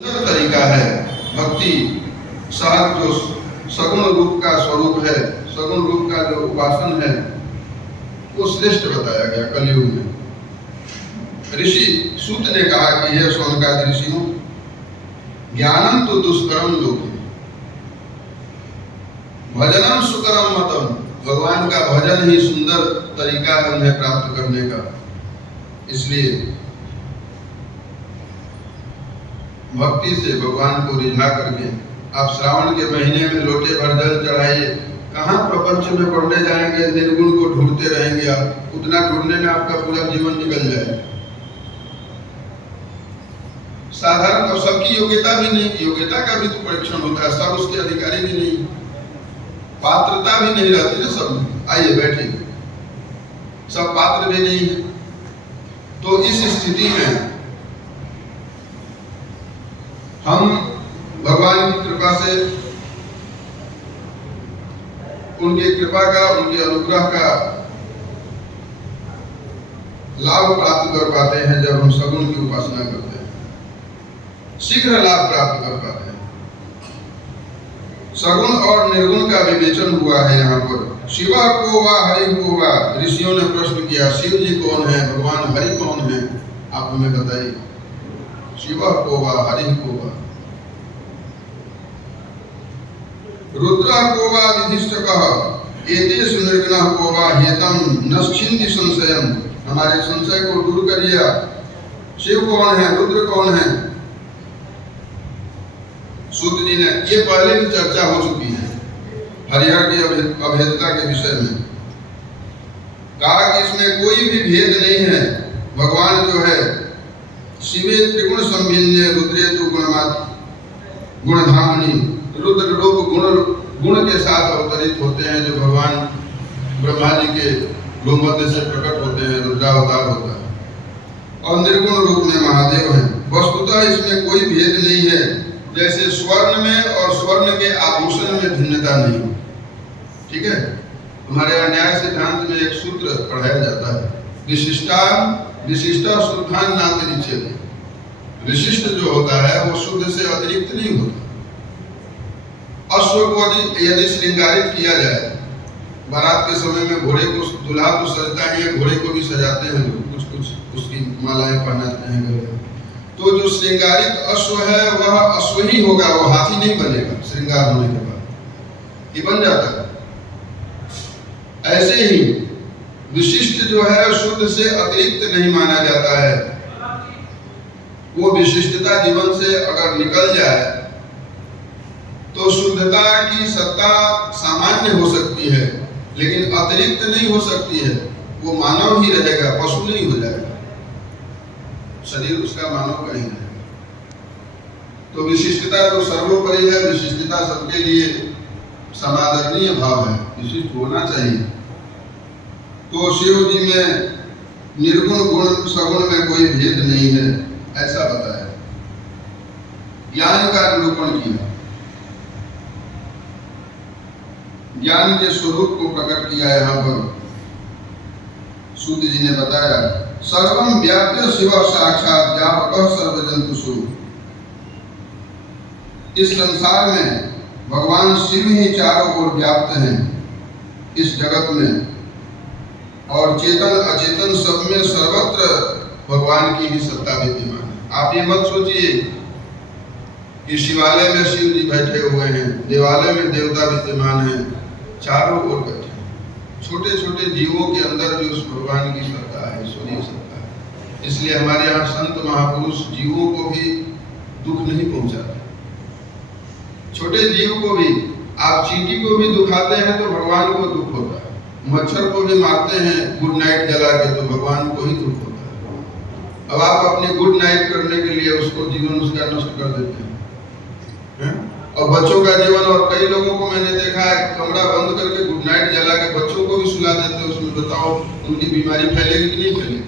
सुंदर तरीका है। भक्ति सहज जो सगुण रूप का स्वरूप है, सगुण रूप का जो उपासन है, वो श्रेष्ठ बताया गया कलयुग में। ऋषि सूत ने कहा कि यह शौनकादि ऋषियों, ज्ञानम तो दुष्करम लोके, भजनम सुकरम मतम, भगवान का भजन ही सुंदर तरीका है उन्हें प्राप्त करने का। इसलिए भक्ति से भगवान को रिझा करके आप श्रावण के महीने में लोटे भर जल चढ़ाइए। कहाँ प्रपंच में पढ़ने जाएंगे, निर्गुण को ढूंढते रहेंगे आप, उतना ढूंढने में आपका पूरा जीवन निकल जाए। साधारण तो सबकी योग्यता भी नहीं, योग्यता का भी तो परीक्षण होता है, सब उसके अधिकारी भी नहीं, पात्रता भी नहीं रहती ना सब। आइए बैठिए, सब पात्र भी नहीं है। तो इस स्थिति में हम भगवान की कृपा से, उनकी कृपा का, उनके अनुग्रह का लाभ प्राप्त कर पाते हैं जब हम सगुण की उपासना करते हैं, शीघ्र लाभ प्राप्त कर पाते हैं। सगुण और निर्गुण का विवेचन हुआ है यहाँ पर। शिव को वा हरि को वा, ऋषियों ने प्रश्न किया, शिव जी कौन है, भगवान हरि कौन है, आप हमें बताइए। शिव को वा हरि को वा, रुद्र को वा विधिष्ठकः, एतेषु निर्गुणः को वा हेतम नश्चिन्ति संशयम्, हमारे संशय को दूर करिए। शिव कौन है, रुद्र कौन है? सूत जी ने, ये पहले भी चर्चा हो चुकी है हरिहर की अभेदता के विषय में, कहा कि इसमें कोई भी भेद नहीं है। भगवान जो है शिवे त्रिगुण संभिन्ने रुद्रे तो गुणधामनी, रुद्र रूप गुण के साथ अवतरित होते हैं, जो भगवान ब्रह्मा जी के गोमध्य से प्रकट होते हैं, रुद्रावतार होता है, और निर्गुण रूप में महादेव हैं। वस्तुतः इसमें कोई भेद नहीं है, जैसे स्वर्ण में और स्वर्ण के आभूषण में भिन्नता नहीं। ठीक है, हमारे यहाँ न्याय सिद्धांत में एक सूत्र पढ़ाया जाता है, विशिष्टा शुद्धान नातिरिच्यते, विशिष्ट जो होता है वो शुद्ध से अतिरिक्त नहीं होता। अश्व को यदि श्रृंगारित किया जाए, बारात के समय में घोड़े को, दूल्हा को सजता है, घोड़े को भी सजाते हैं लोग, कुछ कुछ उसकी मालाएं पहनाते हैं गले। तो जो श्रृंगारित अश्व है वह अश्व ही होगा, वो हाथी नहीं बनेगा। श्रृंगार होने के बाद ये बन जाता है। ऐसे ही विशिष्ट जो है शुद्ध से अतिरिक्त नहीं माना जाता है। वो विशिष्टता जीवन से अगर निकल जाए तो शुद्धता की सत्ता सामान्य हो सकती है, लेकिन अतिरिक्त नहीं हो सकती है। वो मानव ही रहेगा, पशु नहीं हो जाएगा, शरीर उसका मानव का ही है। तो विशिष्टता तो सर्वोपरि है, विशिष्टता सबके लिए समादरणीय भाव है, विशिष्ट होना चाहिए। तो शिव जी में निर्गुण गुण सगुण में कोई भेद नहीं है, ऐसा बताया। ज्ञान का निरूपण किया, ज्ञान के स्वरूप को प्रकट किया। यहाँ पर सूत जी ने बताया, सर्वम व्याप्य शिव साक्षात व्यापक सर्वजंतुषु, इस संसार में भगवान शिव ही चारों ओर व्याप्त हैं इस जगत में, और चेतन अचेतन सब में सर्वत्र भगवान की ही सत्ता विद्यमान है। आप ये मत सोचिए कि शिवालय में शिव जी बैठे हुए हैं, देवालय में देवता विद्यमान है, चारों ओर बैठे। छोटे छोटे जीवों के अंदर भी उस भगवान की सत्ता है, ईश्वरीय सत्ता है। इसलिए हमारे यहाँ संत महापुरुष जीवों को भी दुख नहीं पहुंचाते। छोटे जीव को भी, आप चींटी को भी दुखाते हैं तो भगवान को दुख होता है, मच्छर को भी मारते हैं गुड नाइट जला के तो भगवान को ही दुख होता है। अब आप अपनी गुड नाइट करने के लिए उसको जीवन उसका नष्ट कर देते हैं। और बच्चों का जीवन, और कई लोगों को मैंने देखा है कमरा बंद करके गुड नाइट जला के बच्चों को भी सुला देते हैं, उसमें बताओ उनकी बीमारी फैलेगी कि नहीं फैलेगी?